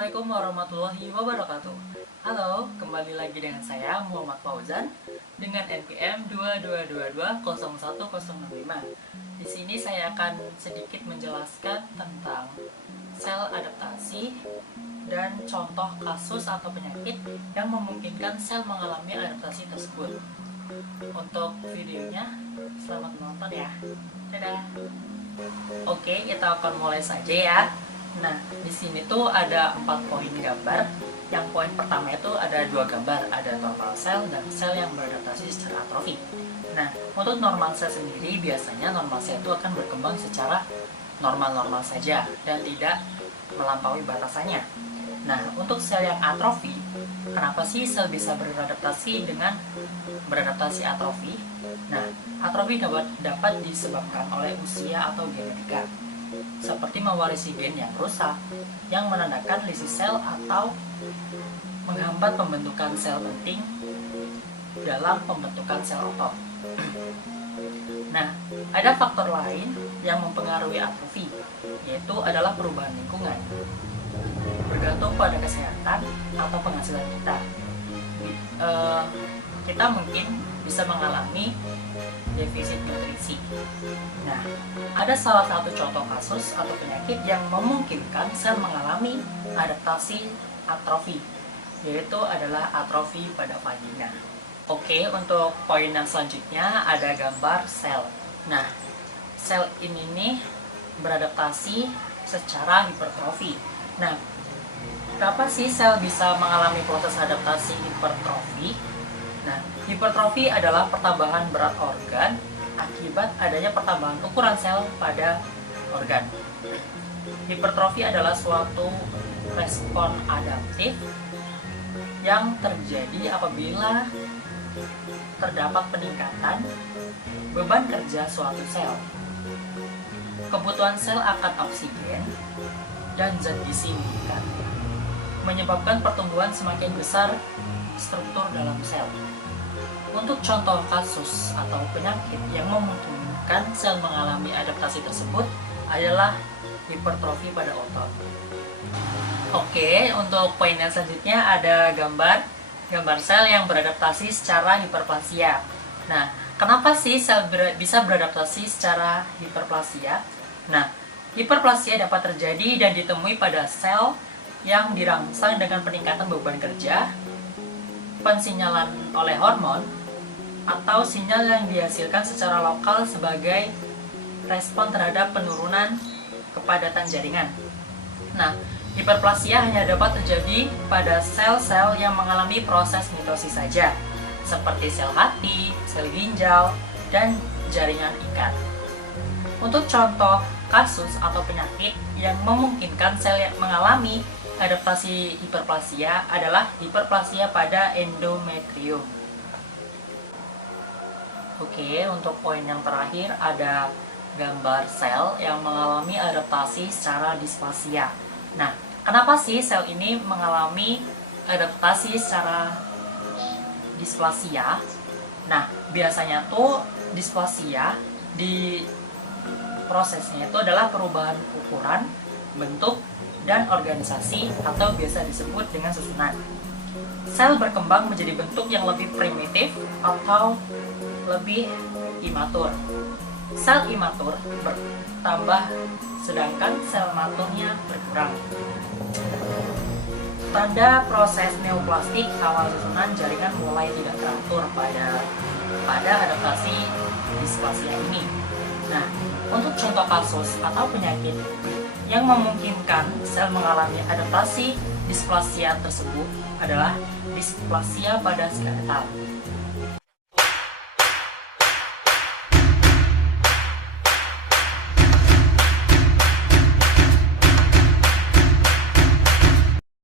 Assalamualaikum warahmatullahi wabarakatuh. Halo, kembali lagi dengan saya Muhammad Fauzan dengan NPM 22220105. Di sini saya akan sedikit menjelaskan tentang sel adaptasi dan contoh kasus atau penyakit yang memungkinkan sel mengalami adaptasi tersebut. Untuk videonya, selamat menonton ya. Dadah. Oke, kita akan mulai saja ya. Nah, di sini tuh ada 4 poin gambar. Yang poin pertama itu ada 2 gambar, ada normal cell dan sel yang beradaptasi secara atrofi. Nah, untuk normal cell sendiri biasanya normal cell itu akan berkembang secara normal-normal saja dan tidak melampaui batasannya. Nah, untuk sel yang atrofi, kenapa sih sel bisa beradaptasi dengan beradaptasi atrofi? Nah, atrofi dapat disebabkan oleh usia atau genetika, seperti mewarisi gen yang rusak, yang menandakan lisi sel atau menghambat pembentukan sel penting dalam pembentukan sel otot. Nah, ada faktor lain yang mempengaruhi atrofi, yaitu adalah perubahan lingkungan, bergantung pada kesehatan atau penghasilan kita. Kita mungkin bisa mengalami defisit nutrisi. Nah, ada salah satu contoh kasus atau penyakit yang memungkinkan sel mengalami adaptasi atrofi, yaitu adalah atrofi pada vagina. Oke, untuk poin yang selanjutnya ada gambar sel. Nah, sel ini nih beradaptasi secara hipertrofi. Nah, kenapa sih sel bisa mengalami proses adaptasi hipertrofi? Nah, hipertrofi adalah pertambahan berat organ akibat adanya pertambahan ukuran sel pada organ. Hipertrofi adalah suatu respon adaptif yang terjadi apabila terdapat peningkatan beban kerja suatu sel. Kebutuhan sel akan oksigen dan zat gizi meningkat, menyebabkan pertumbuhan semakin besar struktur dalam sel. Untuk contoh kasus atau penyakit yang memungkinkan sel mengalami adaptasi tersebut adalah hipertrofi pada otot. Oke, untuk poin yang selanjutnya ada gambar sel yang beradaptasi secara hiperplasia. Nah, kenapa sih sel bisa beradaptasi secara hiperplasia? Nah, hiperplasia dapat terjadi dan ditemui pada sel yang dirangsang dengan peningkatan beban kerja, pensinyalan oleh hormon, atau sinyal yang dihasilkan secara lokal sebagai respon terhadap penurunan kepadatan jaringan. Nah, hiperplasia hanya dapat terjadi pada sel-sel yang mengalami proses mitosis saja, seperti sel hati, sel ginjal, dan jaringan ikat. Untuk contoh kasus atau penyakit yang memungkinkan sel yang mengalami adaptasi hiperplasia adalah hiperplasia pada endometrium. Oke, untuk poin yang terakhir ada gambar sel yang mengalami adaptasi secara displasia. Nah, kenapa sih sel ini mengalami adaptasi secara displasia? Nah, biasanya tuh displasia di prosesnya itu adalah perubahan ukuran, bentuk, dan organisasi atau biasa disebut dengan susunan. Sel berkembang menjadi bentuk yang lebih primitif atau lebih imatur. Sel imatur bertambah sedangkan sel maturnya berkurang. Tanda proses neoplastik awal susunan jaringan mulai tidak teratur pada adaptasi displasia ini. Nah, untuk contoh kasus atau penyakit yang memungkinkan sel mengalami adaptasi displasia tersebut adalah displasia pada skeletal.